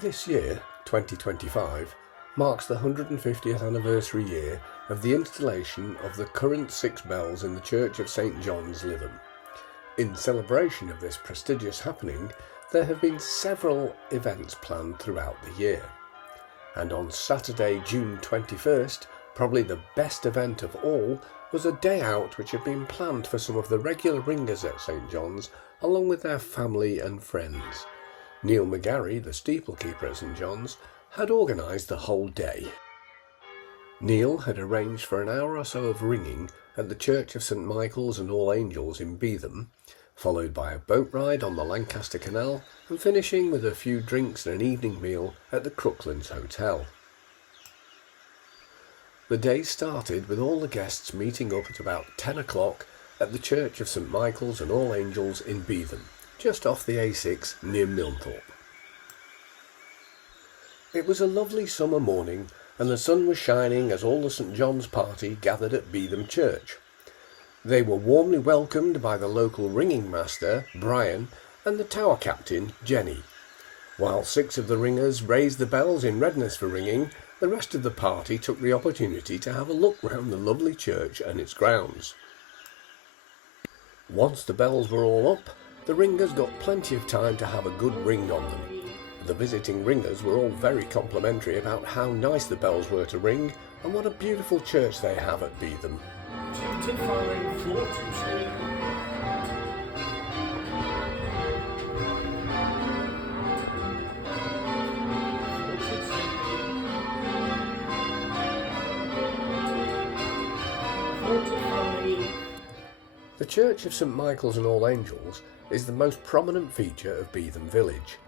This year, 2025, marks the 150th anniversary year of the installation of the current 6 bells in the Church of St John's, Lytham. In celebration of this prestigious happening, there have been several events planned throughout the year. And on Saturday, June 21st, probably the best event of all was a day out which had been planned for some of the regular ringers at St John's, along with their family and friends. Neil McGarry, the steeplekeeper at St John's, had organised the whole day. Neil had arranged for an hour or so of ringing at the Church of St Michael's and All Angels in Beetham, followed by a boat ride on the Lancaster Canal, and finishing with a few drinks and an evening meal at the Crooklands Hotel. The day started with all the guests meeting up at about 10 o'clock at the Church of St Michael's and All Angels in Beetham, just off the A6 near Milnthorpe. It was a lovely summer morning and the sun was shining as all the St John's party gathered at Beetham Church. They were warmly welcomed by the local ringing master, Brian, and the tower captain, Jenny. While 6 of the ringers raised the bells in readiness for ringing, the rest of the party took the opportunity to have a look round the lovely church and its grounds. Once the bells were all up, the ringers got plenty of time to have a good ring on them. The visiting ringers were all very complimentary about how nice the bells were to ring and what a beautiful church they have at Beetham. The Church of St Michael's and All Angels is the most prominent feature of Beetham village.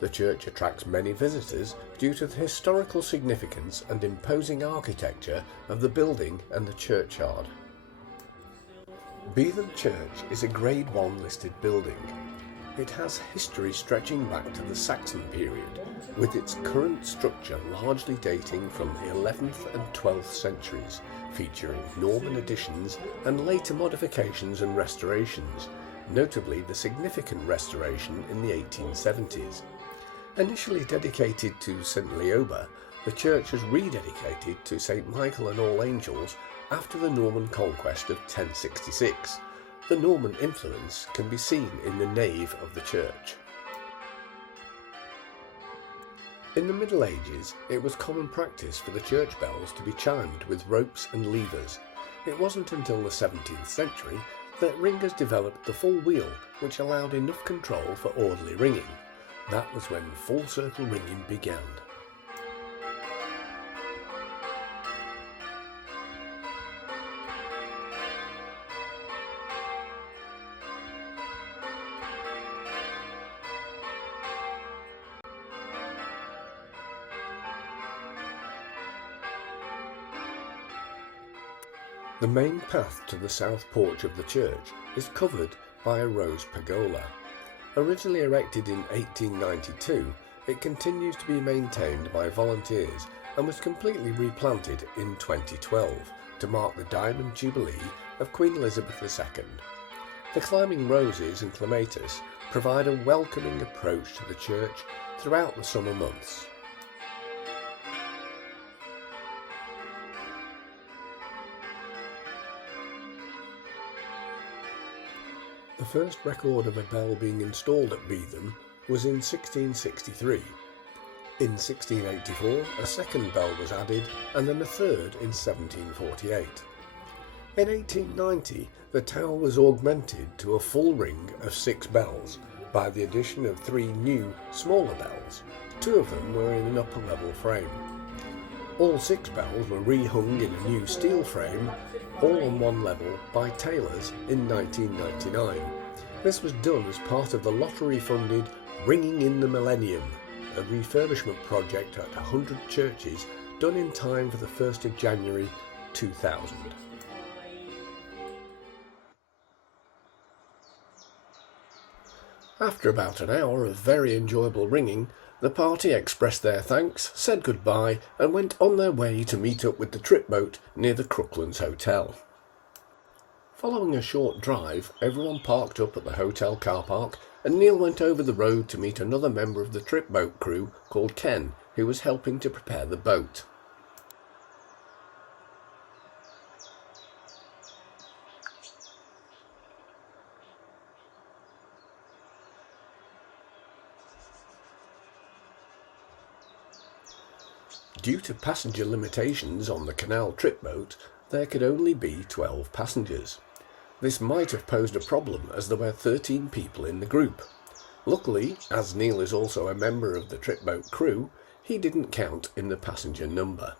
The church attracts many visitors due to the historical significance and imposing architecture of the building and the churchyard. Beetham Church is a Grade 1 listed building. It has history stretching back to the Saxon period, with its current structure largely dating from the 11th and 12th centuries, featuring Norman additions and later modifications and restorations, notably the significant restoration in the 1870s. Initially dedicated to St Leoba, the church was rededicated to St Michael and All Angels after the Norman conquest of 1066. The Norman influence can be seen in the nave of the church. In the Middle Ages, it was common practice for the church bells to be chimed with ropes and levers. It wasn't until the 17th century that ringers developed the full wheel, which allowed enough control for orderly ringing. That was when full circle ringing began. The main path to the south porch of the church is covered by a rose pergola. Originally erected in 1892, it continues to be maintained by volunteers and was completely replanted in 2012 to mark the Diamond Jubilee of Queen Elizabeth II. The climbing roses and clematis provide a welcoming approach to the church throughout the summer months. The first record of a bell being installed at Beetham was in 1663. In 1684, a second bell was added and then a third in 1748. In 1890, the tower was augmented to a full ring of 6 bells by the addition of 3 new, smaller bells. 2 of them were in an upper level frame. All 6 bells were rehung in a new steel frame, all on one level, by tailors in 1999. This was done as part of the lottery-funded Ringing in the Millennium, a refurbishment project at 100 churches done in time for the 1st of January 2000. After about an hour of very enjoyable ringing, the party expressed their thanks, said goodbye, and went on their way to meet up with the trip boat near the Crooklands Hotel. Following a short drive, everyone parked up at the hotel car park and Neil went over the road to meet another member of the trip boat crew called Ken, who was helping to prepare the boat. Due to passenger limitations on the canal trip boat, there could only be 12 passengers. This might have posed a problem as there were 13 people in the group. Luckily, as Neil is also a member of the trip boat crew, he didn't count in the passenger number.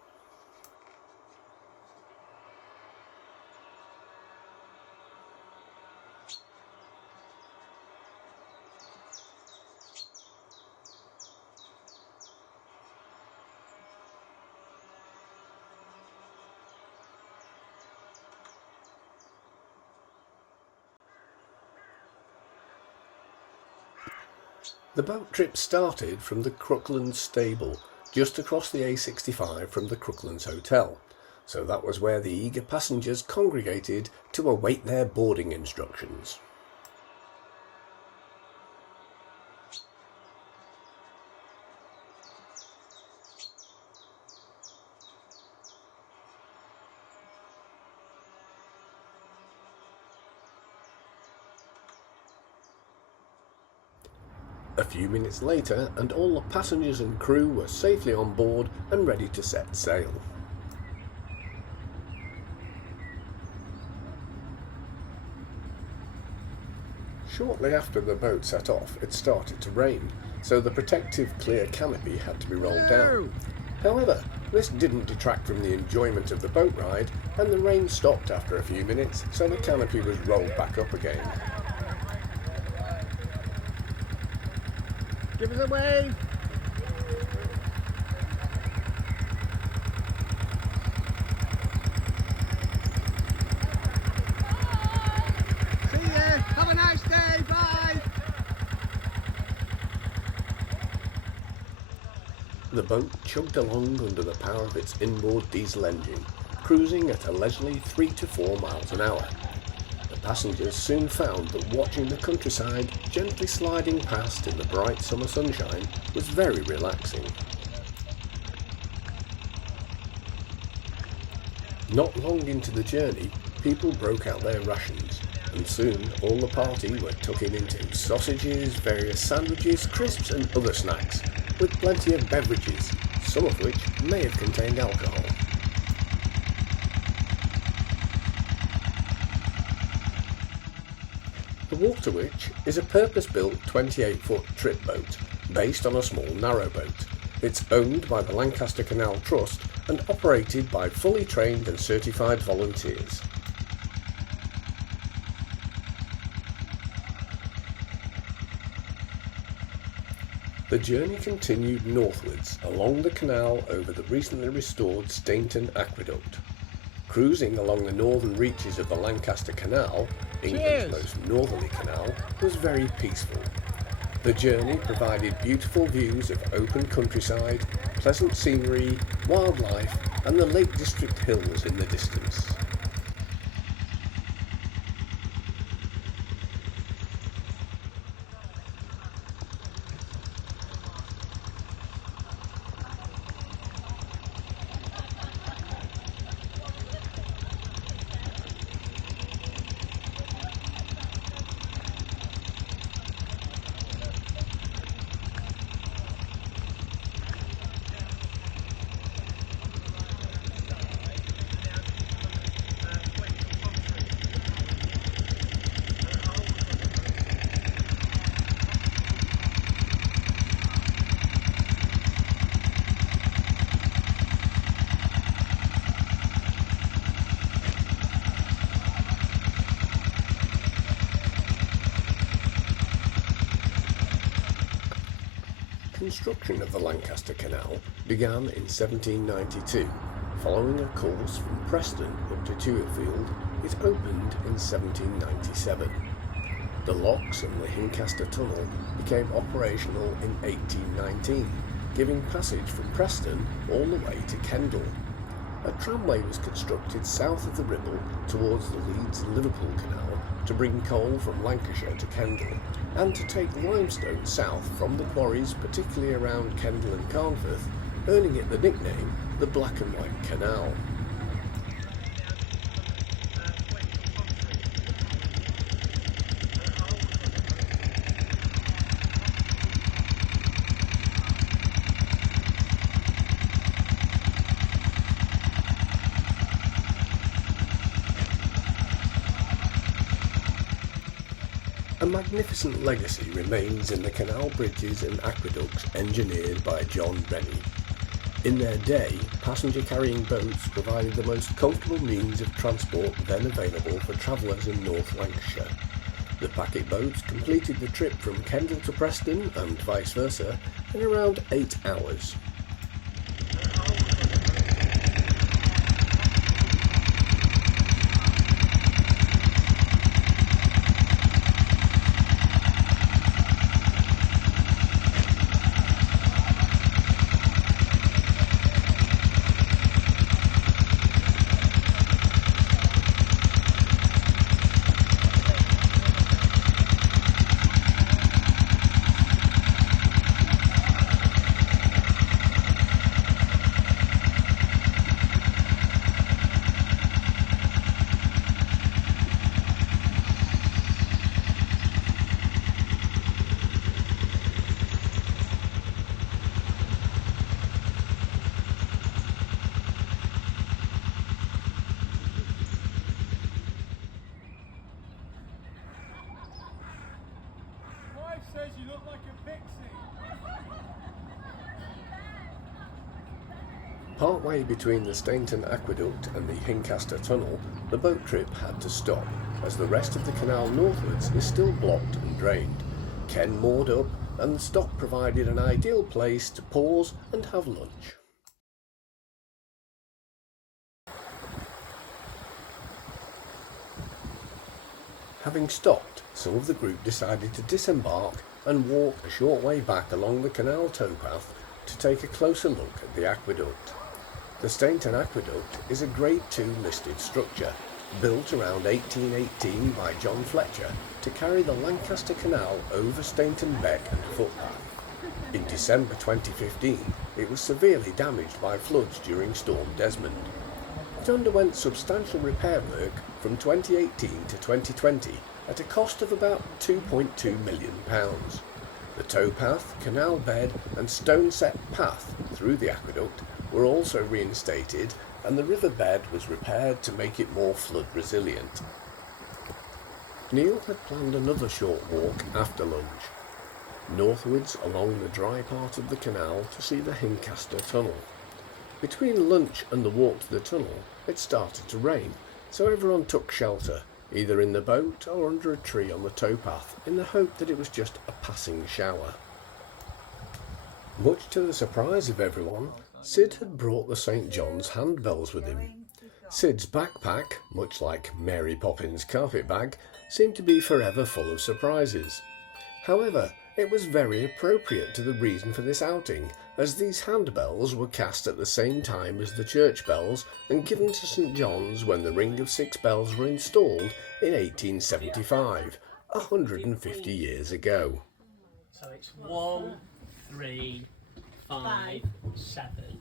The boat trip started from the Crooklands stable, just across the A65 from the Crooklands Hotel, so that was where the eager passengers congregated to await their boarding instructions. A few minutes later, and all the passengers and crew were safely on board and ready to set sail. Shortly after the boat set off, it started to rain, so the protective clear canopy had to be rolled down. However, this didn't detract from the enjoyment of the boat ride, and the rain stopped after a few minutes, so the canopy was rolled back up again. Give us a wave! See ya! Have a nice day! Bye! The boat chugged along under the power of its inboard diesel engine, cruising at a leisurely 3 to 4 miles an hour. Passengers soon found that watching the countryside gently sliding past in the bright summer sunshine was very relaxing. Not long into the journey, people broke out their rations, and soon all the party were tucking into sausages, various sandwiches, crisps and other snacks, with plenty of beverages, some of which may have contained alcohol. The Water Witch is a purpose-built 28-foot trip boat based on a small narrowboat. It's owned by the Lancaster Canal Trust and operated by fully trained and certified volunteers. The journey continued northwards along the canal over the recently restored Stainton Aqueduct. Cruising along the northern reaches of the Lancaster Canal, England's most northerly canal, was very peaceful. The journey provided beautiful views of open countryside, pleasant scenery, wildlife, and the Lake District hills in the distance. Construction of the Lancaster Canal began in 1792. Following a course from Preston up to Tuitfield, it opened in 1797. The locks and the Lancaster Tunnel became operational in 1819, giving passage from Preston all the way to Kendal. a tramway was constructed south of the Ribble towards the Leeds-Liverpool Canal to bring coal from Lancashire to Kendal and to take limestone south from the quarries, particularly around Kendal and Carnforth, earning it the nickname the Black and White Canal. A magnificent legacy remains in the canal bridges and aqueducts engineered by John Rennie. In their day, passenger-carrying boats provided the most comfortable means of transport then available for travellers in North Lancashire. The packet boats completed the trip from Kendal to Preston and vice versa in around 8 hours. Says you look like a pixie. Partway between the Stainton Aqueduct and the Lancaster Tunnel, the boat trip had to stop, as the rest of the canal northwards is still blocked and drained. Ken moored up, and the stop provided an ideal place to pause and have lunch. Having stopped, some of the group decided to disembark and walk a short way back along the canal towpath to take a closer look at the aqueduct. The Stainton Aqueduct is a Grade II listed structure, built around 1818 by John Fletcher to carry the Lancaster Canal over Stainton Beck and footpath. In December 2015, it was severely damaged by floods during Storm Desmond. It underwent substantial repair work from 2018 to 2020 at a cost of about £2.2 million. The towpath, canal bed and stone-set path through the aqueduct were also reinstated, and the riverbed was repaired to make it more flood resilient. Neil had planned another short walk after lunch, northwards along the dry part of the canal to see the Lancaster Tunnel. Between lunch and the walk to the tunnel, it started to rain, so everyone took shelter, either in the boat or under a tree on the towpath, in the hope that it was just a passing shower. Much to the surprise of everyone, Sid had brought the St. John's handbells with him. Sid's backpack, much like Mary Poppins' carpet bag, seemed to be forever full of surprises. However, it was very appropriate to the reason for this outing, as these handbells were cast at the same time as the church bells and given to St. John's when the Ring of Six Bells were installed in 1875, 150 years ago. So it's 1, 3, 5, 7,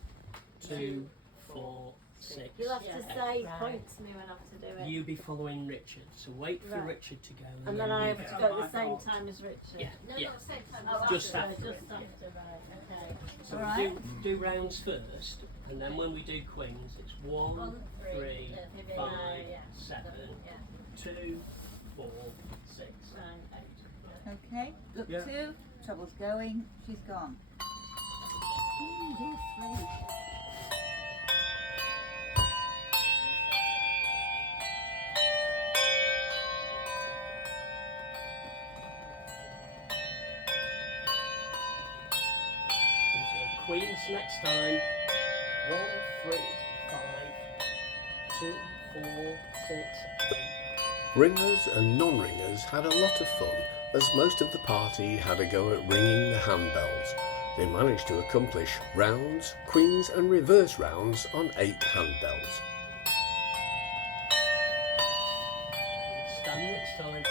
2, 4, 6. You'll have to say points to me when I have to do it. You be following Richard, so wait for Richard to go. And then I have to go at the same time as Richard. Yeah, No, yeah. not the same time. Oh, just after. Just after, right, okay. So Alright. we do rounds first, and then when we do Queens, it's 1, 3, 5, 7, 2, 4, 6, 8. Okay, look Yeah. 2, Trouble's going, she's gone. Queens next time. 1, 3, 5, 2, 4, 6, 8. Ringers and non-ringers had a lot of fun, as most of the party had a go at ringing the handbells, They managed to accomplish rounds, queens and reverse rounds on 8 handbells. Stand next time.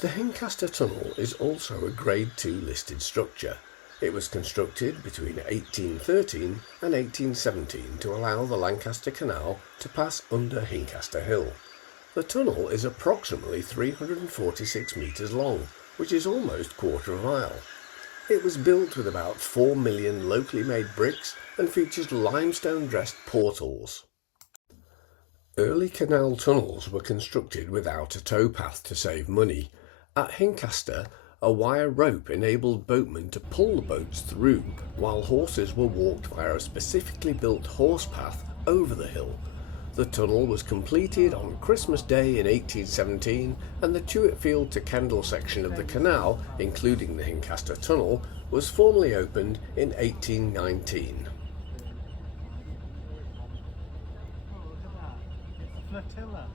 The Lancaster Tunnel is also a Grade 2 listed structure. It was constructed between 1813 and 1817 to allow the Lancaster Canal to pass under Lancaster Hill. The tunnel is approximately 346 metres long, which is almost quarter of a mile. It was built with about 4 million locally made bricks and features limestone dressed portals. Early canal tunnels were constructed without a towpath to save money. At Lancaster, a wire rope enabled boatmen to pull the boats through, while horses were walked via a specifically built horse path over the hill. The tunnel was completed on Christmas Day in 1817, and the Tuitfield to Kendal section of the canal, including the Lancaster Tunnel, was formally opened in 1819. Oh, look at that. It's a flotilla.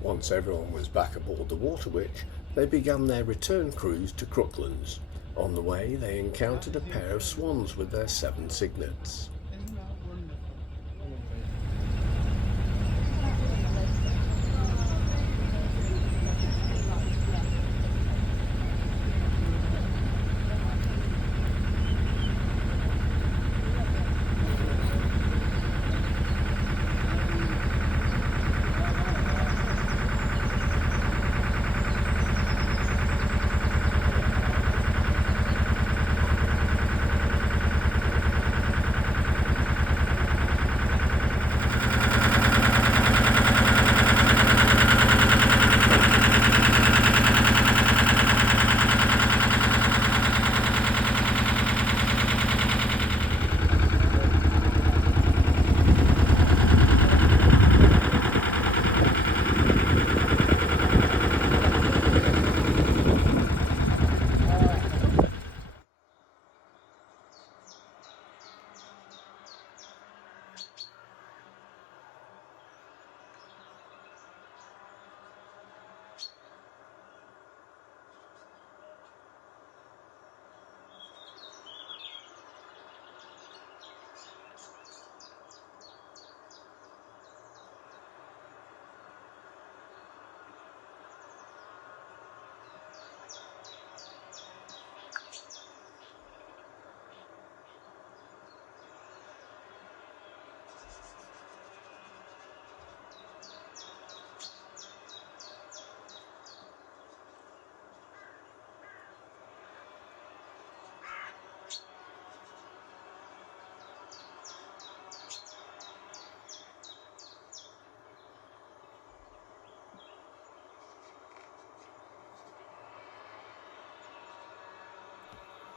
Once everyone was back aboard the Water Witch, they began their return cruise to Crooklands. On the way, they encountered a pair of swans with their 7 cygnets. Isn't that wonderful?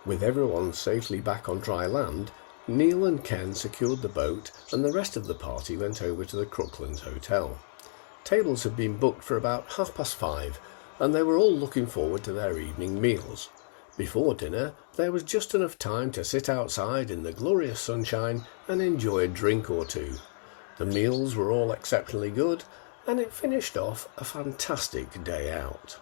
With everyone safely back on dry land, Neil and Ken secured the boat and the rest of the party went over to the Crooklands Hotel. Tables had been booked for about 5:30 and they were all looking forward to their evening meals. Before dinner, there was just enough time to sit outside in the glorious sunshine and enjoy a drink or two. The meals were all exceptionally good and it finished off a fantastic day out.